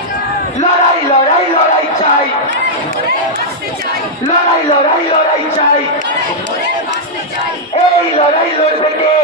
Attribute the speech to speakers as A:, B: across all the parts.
A: লড়াই লড়াই লড়াই চাই, লড়াই লড়াই লড়াই চাই, এই লড়াই লড়বে কে,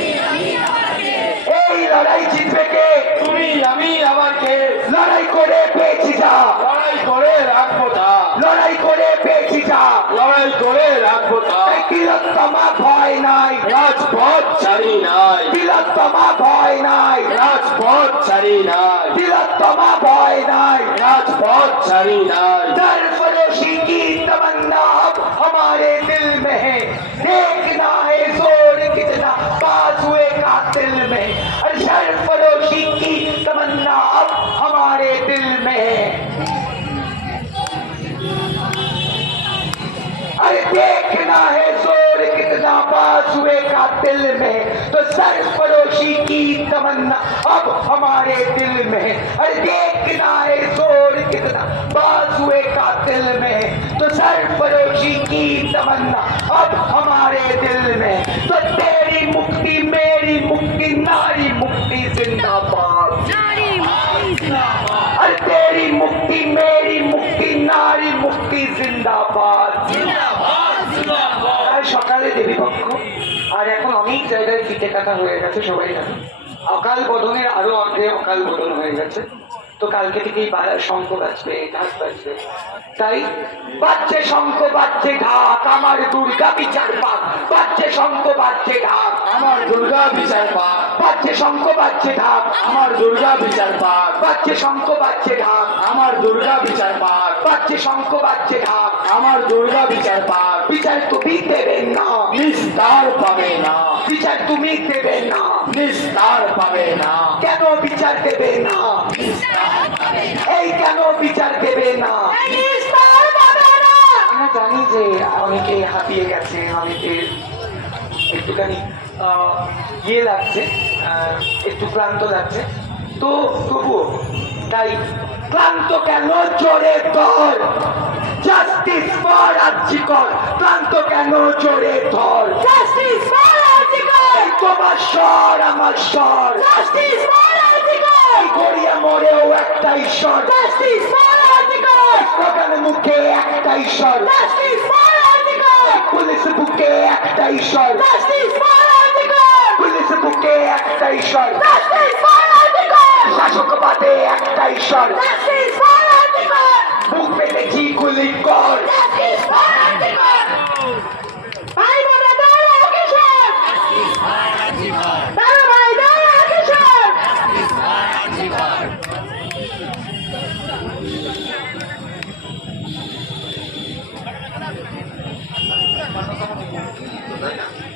A: এই লড়াই জিতবে কে,
B: তুমি আমি আবার কে,
A: লড়াই করে পেয়েছি যা,
B: লড়াই করে রাখবো তা,
A: লড়াই করে পেয়েছি যা,
B: লড়াই করে রাখবো তা,
A: তিলোত্তমা ভয় নাই,
B: রাজপথ ছাড়ি নাই,
A: তিলোত্তমা ভয় নাই,
B: রাজপথ ছাড়ি নাই,
A: तिलोत्तमा भय नाई,
B: राजपथ छड़ी नाई,
A: सरफरोशी की तमन्ना अब हमारे दिल में है, देखना है जोर कितना बाजुए कातिल में, और सरफरोशी की तमन्ना अब हमारे दिल में है, अरे देखना है जोर कितना बाजुए कातिल में, तो सरफरोशी की तमन्ना अब हमारे दिल में, अरे देखना है जोर कितना बाजुए कातिल में, तो सरफरोशी की तमन्ना अब हमारे दिल में, तो तेरी मुक्ति मेरी मुक्ति नारी मुक्ति जिंदाबाद, अरे तेरी मुक्ति मेरी मुक्ति नारी मुक्ति जिंदाबाद। সকালে দেবীপক্ষ আর এখন অনেক জায়গায় পিঠে কাটা হয়ে গেছে, সবাই জানে অকাল বোধনের আরো অর্ধে অকাল বোধন হয়ে গেছে, তো কালকে থেকেই শঙ্খ বাজবে, ঢাক বাজবে, তাই বাজছে শঙ্খ বাজছে ঢাক, আমার দুর্গা বিচার পাক, বাজছে শঙ্খ বাজছে ঢাক,
B: আমার দুর্গা বিচার পাক,
A: বাজছে শঙ্খ বাজছে ঢাক,
B: আমার দুর্গা বিচার পাক,
A: বাজছে শঙ্খ বাজছে ঢাক,
B: আমার দুর্গা বিচার পাক,
A: বাজছে শঙ্খ বাজছে ঢাক,
B: আমার দুর্গা বিচার পাক,
A: বিচার তুমি দেবে না,
B: নিস্তার পাবে না,
A: বিচার তুমি দেবে না,
B: নিস্তার পাবে না,
A: কেন বিচার দেবে না, এই কেন বিচার দেবে না, আমরা জানি যে অনেকে হাঁপিয়ে গেছে, অনেকে একটুখানি ইয়ে লাগছে, একটু ক্লান্ত লাগছে, তো তবুও তাই ক্লান্ত কেন জোরে ধর, জাস্টিস ফর আর্জিকর, ক্লান্ত কেন জোরে ধর, জাস্টিস ফর আর্জিকর, তোমার স্বর আমার স্বর, জাস্টিস ফর আর্জিকর, গড়িয়া মরেও একটাই স্বর, জাস্টিস ফর আর্জিকর, স্লোগান মুখে একটাই স্বর, জাস্টিস ফর আর্জিকর, পুলিশ বুকে একটাই স্বর, জাস্টিস ফর আর্জিকর, পুলিশ বুকে একটাই স্বর, জাস্টিস ফর আর্জিকর, শাসক বাদে একটাই স্বর, জাস্টিস ফর আর্জিকর, বুক পেতেছি গুলি কর, জাস্টিস ফর আর্জিকর, ভাই বোনেরা দাঁড়াও কিশোর, জাস্টিস ফর আর্জিকর, দাঁড়াও ভাই দাঁড়াও কিশোর, জাস্টিস ফর আর্জিকর।